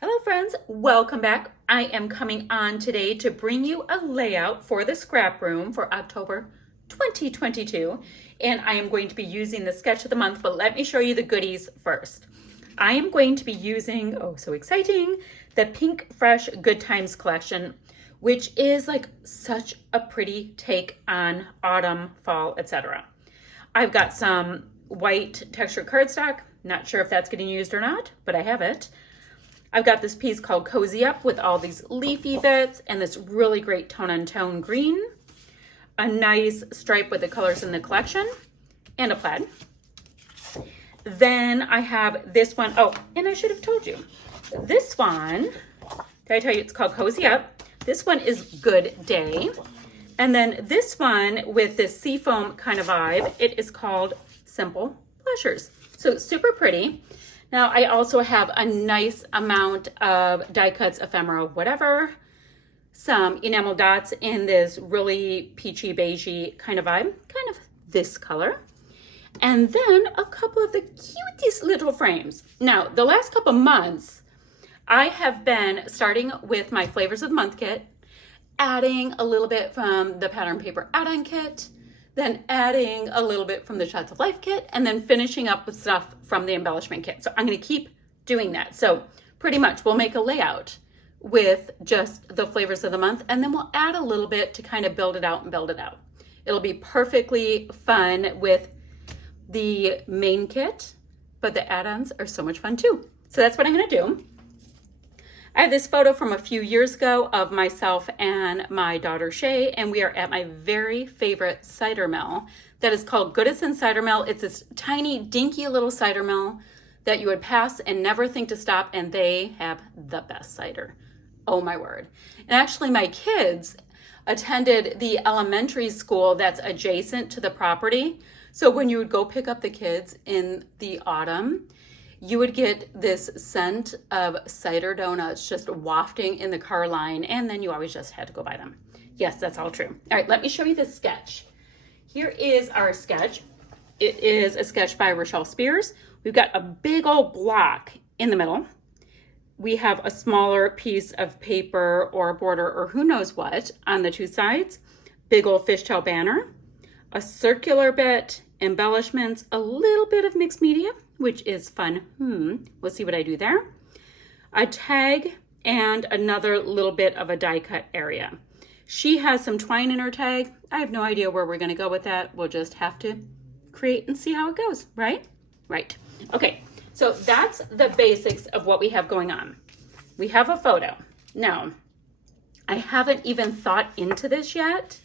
Hello friends, welcome back. I am coming on today to bring you a layout for the scrap room for October 2022. And I am going to be using the sketch of the month, but let me show you the goodies first. I am going to be using, oh so exciting, the Pinkfresh Good Times collection, which is like such a pretty take on autumn, fall, etc. I've got some white textured cardstock. Not sure if that's getting used or not, but I have it. I've got this piece called Cozy Up with all these leafy bits and this really great tone-on-tone green, a nice stripe with the colors in the collection, and a plaid. Then I have this one. Oh, and I should have told you. This one, did I tell you it's called Cozy Up? This one is Good Day. And then this one with this seafoam kind of vibe, it is called Simple Pleasures. So super pretty. Now I also have a nice amount of die cuts, ephemera, whatever, some enamel dots in this really peachy beigey kind of vibe, kind of this color. And then a couple of the cutest little frames. Now the last couple months, I have been starting with my Flavors of the Month kit, adding a little bit from the pattern paper add-on kit, then adding a little bit from the Shots of Life kit, and then finishing up with stuff from the embellishment kit. So I'm gonna keep doing that. So pretty much we'll make a layout with just the Flavors of the Month, and then we'll add a little bit to kind of build it out and build it out. It'll be perfectly fun with the main kit, but the add-ons are so much fun too. So that's what I'm gonna do. I have this photo from a few years ago of myself and my daughter Shay, and we are at my very favorite cider mill that is called Goodison Cider Mill. It's this tiny, dinky little cider mill that you would pass and never think to stop, and they have the best cider. Oh my word. And actually my kids attended the elementary school that's adjacent to the property. So when you would go pick up the kids in the autumn, you would get this scent of cider donuts just wafting in the car line, and then you always just had to go buy them. Yes, that's all true. All right, let me show you this sketch. Here is our sketch. It is a sketch by Rochelle Spears. We've got a big old block in the middle. We have a smaller piece of paper or a border or who knows what on the two sides. Big old fishtail banner, a circular bit, embellishments, a little bit of mixed media, which is fun. We'll see what I do there. A tag and another little bit of a die cut area. She has some twine in her tag. I have no idea where we're gonna go with that. We'll just have to create and see how it goes, right? Right. Okay, so that's the basics of what we have going on. We have a photo. Now, I haven't even thought into this yet,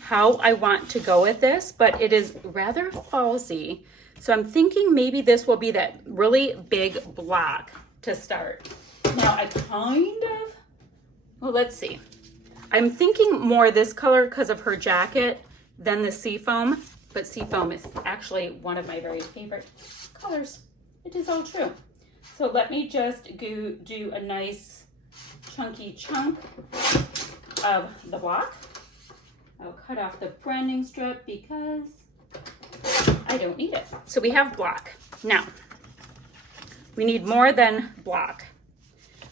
how I want to go with this, but it is rather fallsy. So I'm thinking maybe this will be that really big block to start. Now I kind of, well, let's see. I'm thinking more this color because of her jacket than the seafoam, but seafoam is actually one of my very favorite colors. It is all true. So let me just do a nice chunky chunk of the block. I'll cut off the branding strip because I don't need it. So we have block. Now, we need more than block.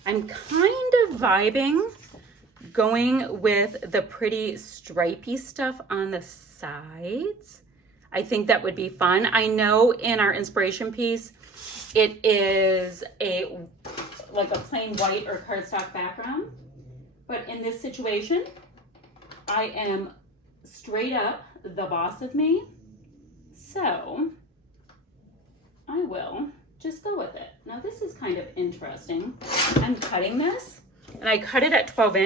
I'm kind of vibing going with the pretty stripy stuff on the sides. I think that would be fun. I know in our inspiration piece, it is like a plain white or cardstock background. But in this situation, I am straight up the boss of me. So I will just go with it. Now this is kind of interesting. I'm cutting this and I cut it at 12"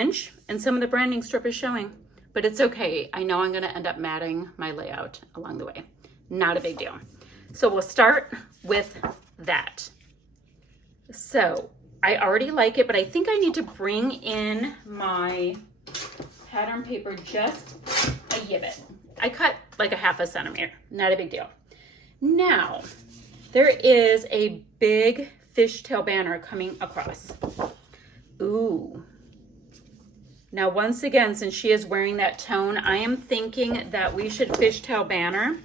and some of the branding strip is showing, but it's okay. I know I'm gonna end up matting my layout along the way. Not a big deal. So we'll start with that. So I already like it, but I think I need to bring in my pattern paper just a bit. I cut like a ½ centimeter, not a big deal. Now, there is a big fishtail banner coming across. Ooh. Now, once again, since she is wearing that tone, I am thinking that we should fishtail banner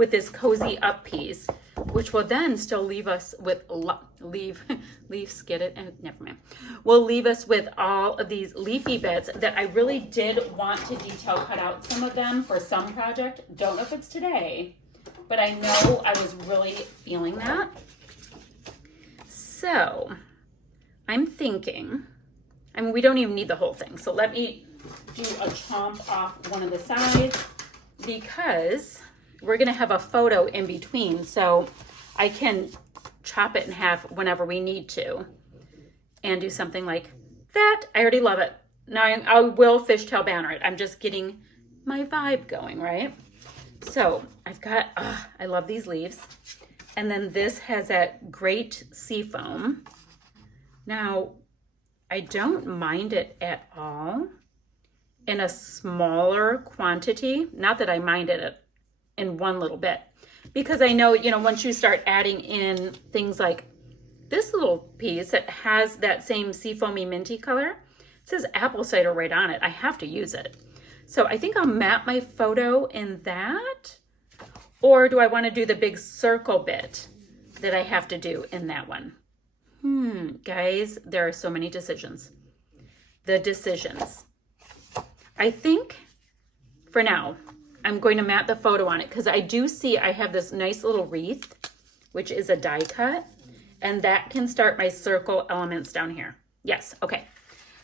with this cozy up piece, which will then still leave us with leaves, get it? Never mind. Will leave us with all of these leafy bits that I really did want to detail cut out some of them for some project. Don't know if it's today, but I know I was really feeling that. So I'm thinking, I mean, we don't even need the whole thing. So let me do a chomp off one of the sides because we're going to have a photo in between. So I can chop it in half whenever we need to and do something like that. I already love it. Now I will fishtail banner it. I'm just getting my vibe going, right? So I've got, I love these leaves. And then this has that great sea foam. Now, I don't mind it at all in a smaller quantity. Not that I minded it in one little bit. Because I know, you know, once you start adding in things like this little piece that has that same seafoamy minty color, it says apple cider right on it. I have to use it. So I think I'll map my photo in that. Or do I want to do the big circle bit that I have to do in that one? Guys, there are so many decisions. The decisions. I think for now, I'm going to mat the photo on it because I do see I have this nice little wreath, which is a die cut, and that can start my circle elements down here. Yes, okay.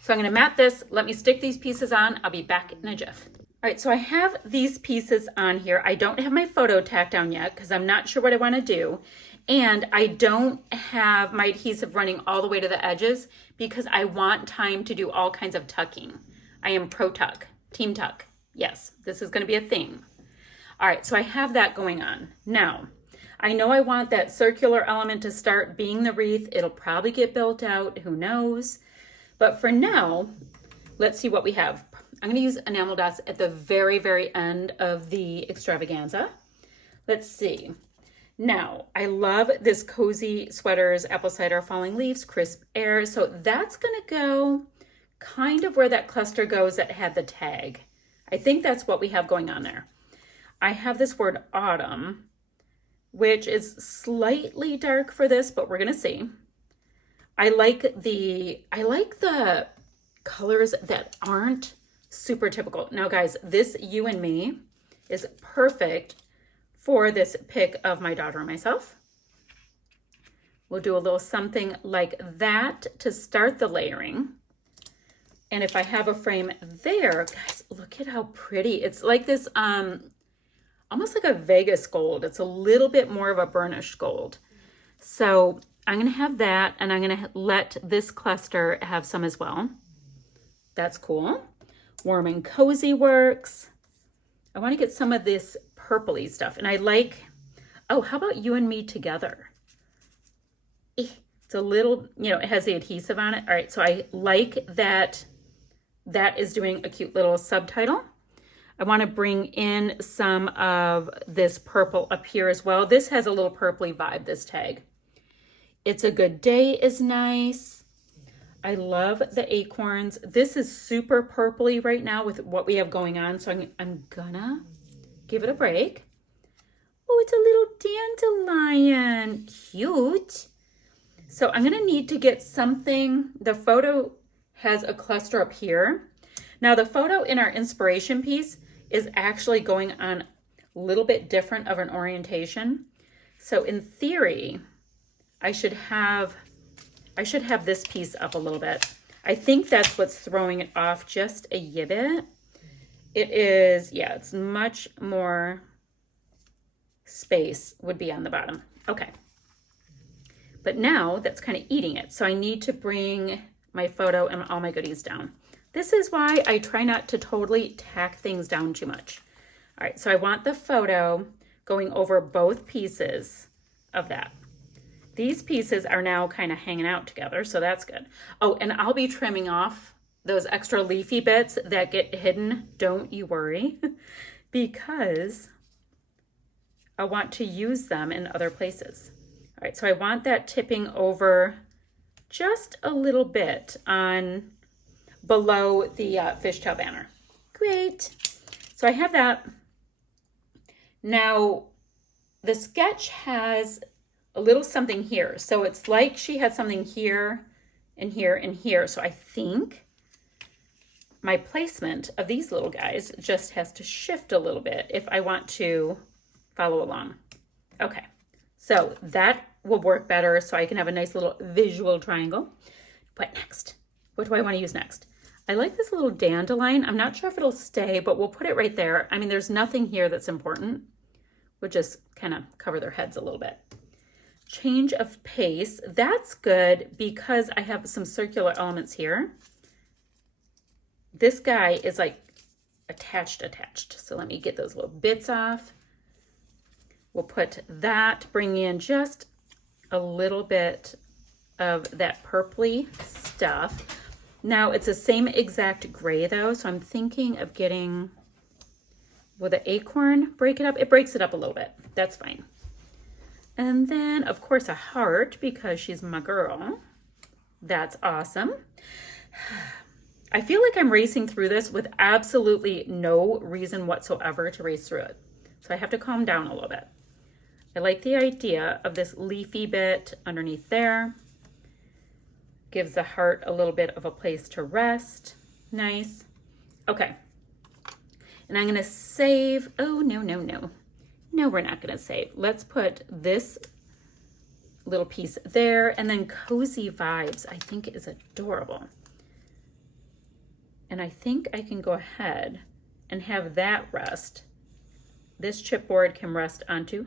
So I'm going to mat this. Let me stick these pieces on. I'll be back in a jiff. All right, so I have these pieces on here. I don't have my photo tacked down yet because I'm not sure what I want to do. And I don't have my adhesive running all the way to the edges because I want time to do all kinds of tucking. I am pro tuck, team tuck. Yes, this is going to be a thing. All right, so I have that going on. Now, I know I want that circular element to start being the wreath. It'll probably get built out, who knows. But for now, let's see what we have. I'm going to use enamel dots at the very, very end of the extravaganza. Let's see. Now, I love this cozy sweaters, apple cider, falling leaves, crisp air. So that's going to go kind of where that cluster goes that had the tag. I think that's what we have going on there. I have this word autumn, which is slightly dark for this, but we're going to see. I like the colors that aren't super typical. Now, guys, this You and Me is perfect for this pic of my daughter and myself. We'll do a little something like that to start the layering. And if I have a frame there, guys, look at how pretty. It's like this, almost like a Vegas gold. It's a little bit more of a burnished gold. So I'm going to have that, and I'm going to let this cluster have some as well. That's cool. Warm and cozy works. I want to get some of this purpley stuff. And I like, oh, how about You and Me together? It's a little, you know, it has the adhesive on it. All right, so I like that. That is doing a cute little subtitle. I want to bring in some of this purple up here as well. This has a little purpley vibe, this tag. It's a Good Day is nice. I love the acorns. This is super purpley right now with what we have going on, so I'm gonna give it a break. Oh, it's a little dandelion. Cute. So I'm gonna need to get something. The photo has a cluster up here. Now the photo in our inspiration piece is actually going on a little bit different of an orientation. So in theory, I should have this piece up a little bit. I think that's what's throwing it off just a bit. It is, yeah, it's much more space would be on the bottom. Okay. But now that's kind of eating it. So I need to bring my photo and all my goodies down. This is why I try not to totally tack things down too much. All right, so I want the photo going over both pieces of that. These pieces are now kind of hanging out together, so that's good. Oh, and I'll be trimming off those extra leafy bits that get hidden. Don't you worry, because I want to use them in other places. All right, so I want that tipping over just a little bit on below the fishtail banner. Great. So I have that. Now, the sketch has a little something here. So it's like she had something here and here and here. So I think my placement of these little guys just has to shift a little bit if I want to follow along. Okay, so that will work better so I can have a nice little visual triangle. What next? What do I want to use next? I like this little dandelion. I'm not sure if it'll stay, but we'll put it right there. I mean, there's nothing here that's important. We'll just kind of cover their heads a little bit. Change of pace. That's good because I have some circular elements here. This guy is like attached. So let me get those little bits off. We'll put that, bring in just a little bit of that purpley stuff. Now it's the same exact gray though, so I'm thinking of getting, will the acorn break it up? It breaks it up a little bit. That's fine. And then of course a heart because she's my girl. That's awesome. I feel like I'm racing through this with absolutely no reason whatsoever to race through it. So I have to calm down a little bit. I like the idea of this leafy bit underneath there. Gives the heart a little bit of a place to rest. Nice. Okay. And I'm going to save. Oh, no. No, we're not going to save. Let's put this little piece there. And then Cozy Vibes, I think is adorable. And I think I can go ahead and have that rest. This chipboard can rest onto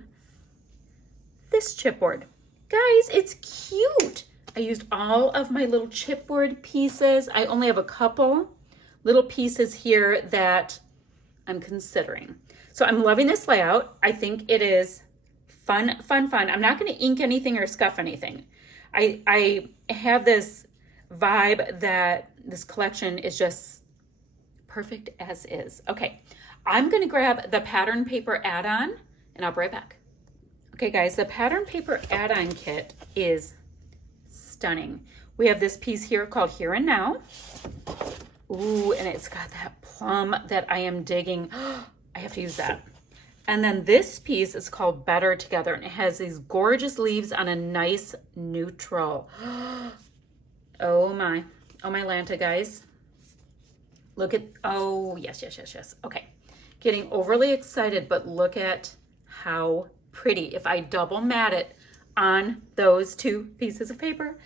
this chipboard. Guys, it's cute. I used all of my little chipboard pieces. I only have a couple little pieces here that I'm considering. So I'm loving this layout. I think it is fun. I'm not going to ink anything or scuff anything. I have this vibe that this collection is just perfect as is. Okay, I'm going to grab the pattern paper add-on and I'll be right back. Okay guys, the pattern paper add-on kit is stunning. We have this piece here called Here and Now. Ooh, and it's got that plum that I am digging. I have to use that. And then this piece is called Better Together, and it has these gorgeous leaves on a nice neutral. Oh my Lanta, guys. Look at, oh, yes. Okay, getting overly excited, but look at how pretty. If I double mat it on those two pieces of paper,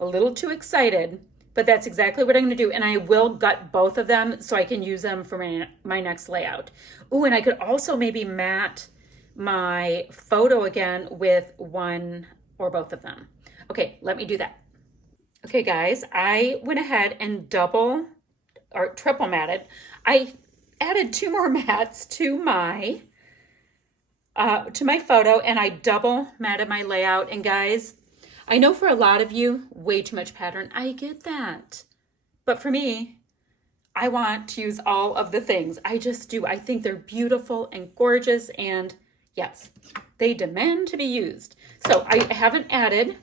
a little too excited, but that's exactly what I'm going to do. And I will gut both of them so I can use them for my next layout. Ooh, and I could also maybe mat my photo again with one or both of them. Okay, let me do that. Okay, guys, I went ahead and double or triple matted. I added 2 more mats to my photo, and I double matted my layout. And guys, I know for a lot of you, way too much pattern. I get that. But for me, I want to use all of the things. I just do. I think they're beautiful and gorgeous. And yes, they demand to be used. So I haven't added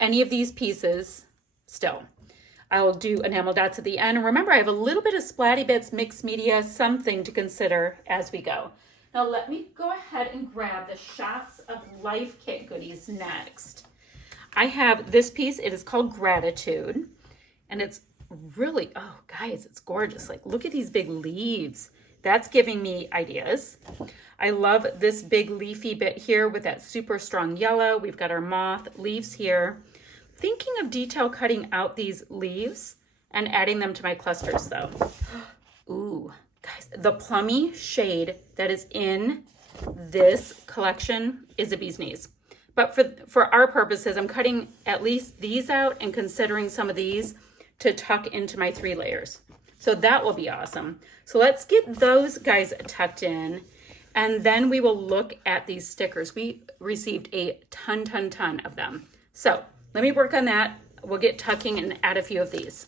any of these pieces still. I'll do enamel dots at the end. And remember, I have a little bit of splatty bits, mixed media, something to consider as we go. Now let me go ahead and grab the Shots of Life kit goodies next. I have this piece. It is called Gratitude, and it's really, oh guys, it's gorgeous. Like, look at these big leaves. That's giving me ideas. I love this big leafy bit here with that super strong yellow. We've got our moth leaves here. Thinking of detail cutting out these leaves and adding them to my clusters though. Ooh, guys, the plummy shade that is in this collection is a bee's knees. But for our purposes, I'm cutting at least these out and considering some of these to tuck into my 3 layers. So that will be awesome. So let's get those guys tucked in, and then we will look at these stickers. We received a ton of them. So let me work on that. We'll get tucking and add a few of these.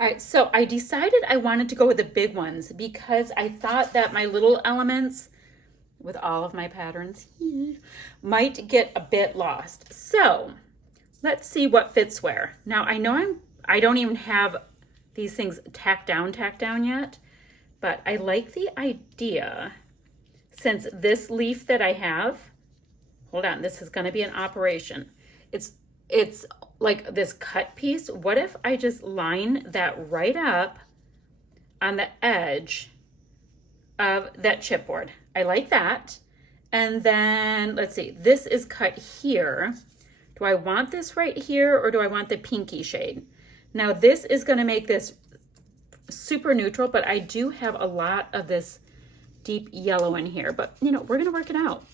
All right, so I decided I wanted to go with the big ones because I thought that my little elements with all of my patterns might get a bit lost. So let's see what fits where. Now I know I don't even have these things tacked down yet, but I like the idea. since this leaf that I have, hold on, this is going to be an operation. It's like this cut piece. What if I just line that right up on the edge of that chipboard? I like that. And then let's see, this is cut here. Do I want this right here or do I want the pinky shade? Now this is going to make this super neutral, but I do have a lot of this deep yellow in here, but you know, we're going to work it out.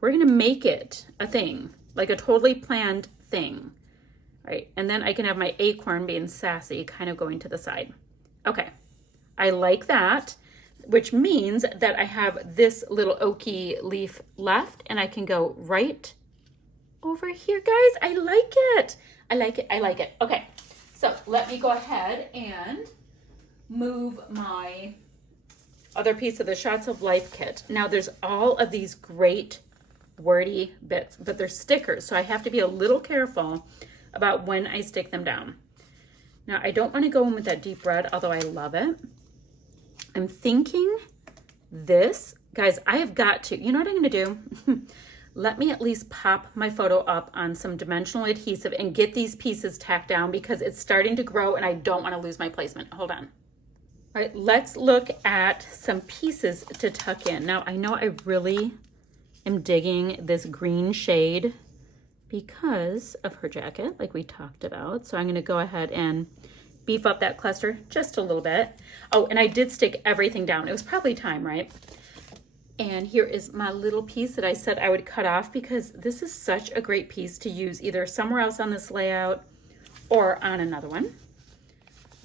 We're going to make it a thing, like a totally planned thing. All right. And then I can have my acorn being sassy, kind of going to the side. Okay. I like that, which means that I have this little oaky leaf left and I can go right over here, guys. I like it. I like it. I like it. Okay. So let me go ahead and move my other piece of the Shots of Life kit. Now there's all of these great wordy bits, but they're stickers, so I have to be a little careful about when I stick them down. Now I don't want to go in with that deep red, although I love it. I'm thinking this, guys, I have got to, you know what I'm going to do? Let me at least pop my photo up on some dimensional adhesive and get these pieces tacked down because it's starting to grow and I don't want to lose my placement. Hold on. All right, let's look at some pieces to tuck in. Now, I know I really am digging this green shade because of her jacket, like we talked about. So I'm going to go ahead and beef up that cluster just a little bit. Oh, and I did stick everything down. It was probably time, right? And here is my little piece that I said I would cut off because this is such a great piece to use either somewhere else on this layout or on another one.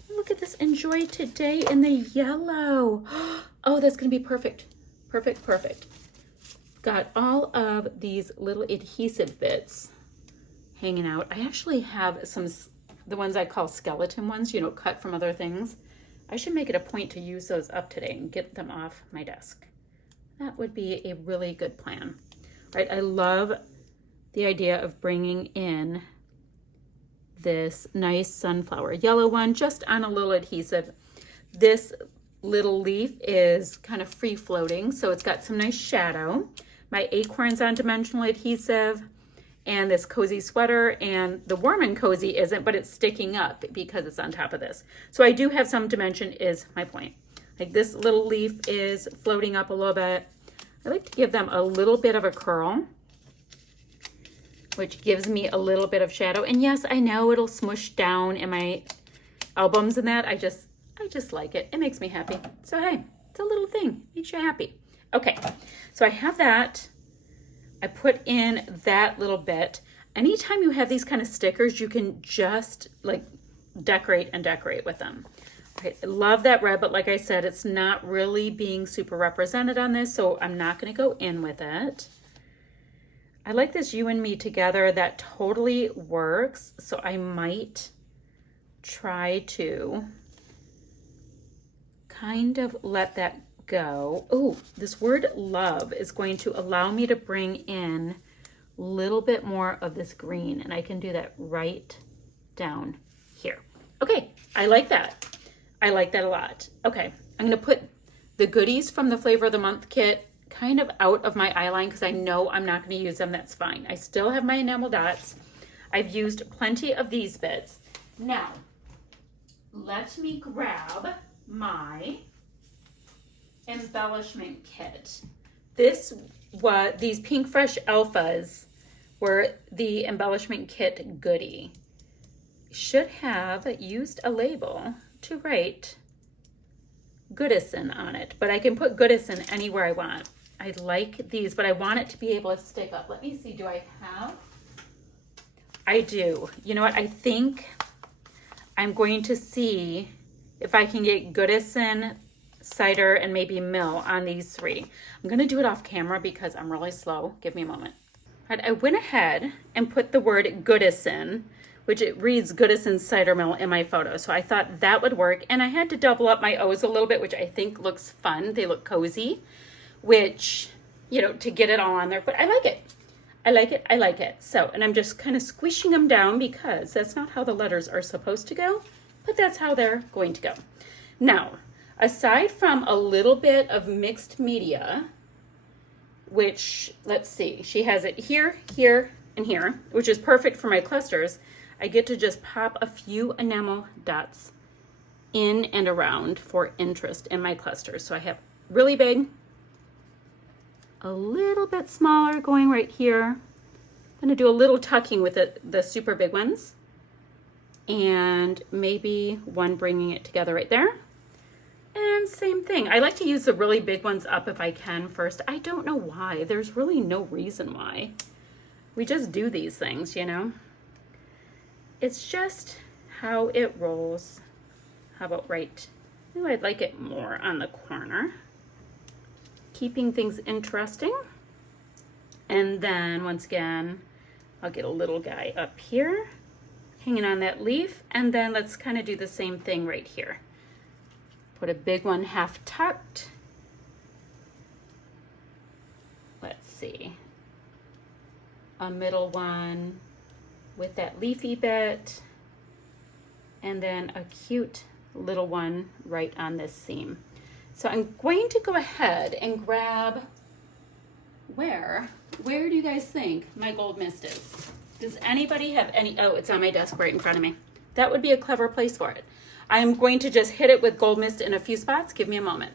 Look at this Enjoy Today in the yellow. Oh, that's going to be perfect. Perfect, perfect. Got all of these little adhesive bits hanging out. I actually have some, the ones I call skeleton ones, you know, cut from other things. I should make it a point to use those up today and get them off my desk. That would be a really good plan. Right? I love the idea of bringing in this nice sunflower yellow one just on a little adhesive. This little leaf is kind of free floating, so it's got some nice shadow. My acorn's on dimensional adhesive and this cozy sweater, and the warm and cozy isn't, but it's sticking up because it's on top of this. So I do have some dimension is my point. Like this little leaf is floating up a little bit. I like to give them a little bit of a curl, which gives me a little bit of shadow. And yes, I know it'll smush down in my albums and that. I just like it. It makes me happy. So hey, it's a little thing. Makes you happy. Okay, so I have that. I put in that little bit. Anytime you have these kind of stickers, you can just like decorate and decorate with them. Okay, I love that red, but like I said, it's not really being super represented on this, so I'm not going to go in with it. I like this You and Me Together. That totally works. So I might try to kind of let that go. Oh, this word love is going to allow me to bring in a little bit more of this green, and I can do that right down here. Okay, I like that. I like that a lot. Okay, I'm going to put the goodies from the Flavor of the Month kit kind of out of my eye line because I know I'm not going to use them. That's fine. I still have my enamel dots. I've used plenty of these bits. Now, let me grab my embellishment kit. These Pinkfresh Alphas were the embellishment kit goodie. Should have used a label to write Goodison on it, but I can put Goodison anywhere I want. I like these, but I want it to be able to stick up. Let me see, do I have? I do. You know what? I think I'm going to see if I can get Goodison, Cider, and maybe Mill on these three. I'm going to do it off camera because I'm really slow. Give me a moment. All right, I went ahead and put the word Goodison, which it reads Goodison Cider Mill in my photo. So I thought that would work. And I had to double up my O's a little bit, which I think looks fun. They look cozy, which, you know, to get it all on there. But I like it. I like it. I like it. So, and I'm just kind of squishing them down because that's not how the letters are supposed to go, but that's how they're going to go. Now, aside from a little bit of mixed media, which, let's see, she has it here, here, and here, which is perfect for my clusters. I get to just pop a few enamel dots in and around for interest in my clusters. So I have really big, a little bit smaller going right here. I'm gonna do a little tucking with the super big ones, and maybe one bringing it together right there. And same thing. I like to use the really big ones up if I can first. I don't know why. There's really no reason why. We just do these things, you know? It's just how it rolls. How about right? Ooh, I'd like it more on the corner. Keeping things interesting. And then once again, I'll get a little guy up here, hanging on that leaf. And then let's kind of do the same thing right here. Put a big one half tucked. Let's see. A middle one with that leafy bit. And then a cute little one right on this seam. So I'm going to go ahead and grab, where do you guys think my gold mist is? Does anybody have any? Oh, it's on my desk right in front of me. That would be a clever place for it. I'm going to just hit it with gold mist in a few spots. Give me a moment.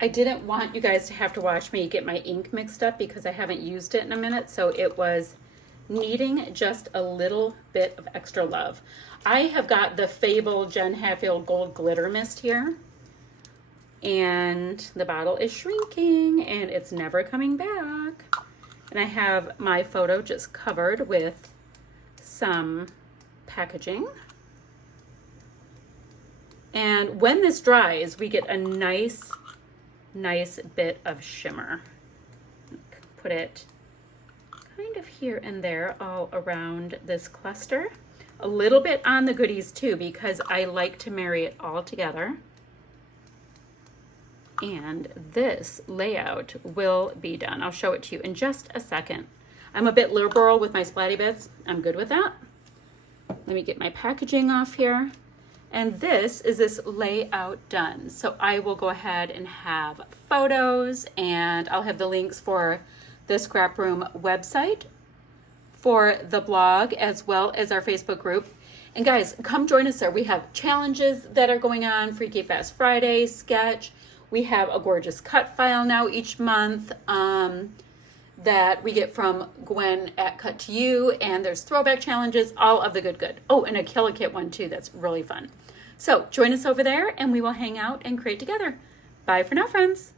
I didn't want you guys to have to watch me get my ink mixed up because I haven't used it in a minute. So it was needing just a little bit of extra love. I have got the Fable Jen Hatfield Gold Glitter Mist here. And the bottle is shrinking and it's never coming back. And I have my photo just covered with some packaging. And when this dries, we get a nice bit of shimmer. Put it kind of here and there all around this cluster. A little bit on the goodies too, because I like to marry it all together. And this layout will be done. I'll show it to you in just a second. I'm a bit liberal with my splatty bits. I'm good with that. Let me get my packaging off here. And this is this layout done. So I will go ahead and have photos, and I'll have the links for the ScrapRoom website, for the blog, as well as our Facebook group. And guys, come join us there. We have challenges that are going on, Freaky Fast Friday, sketch. We have a gorgeous cut file now each month that we get from Gwen at Cut to You, and there's throwback challenges, all of the good. Oh, and a Kill a Kit one too, that's really fun. So join us over there and we will hang out and create together. Bye for now, friends.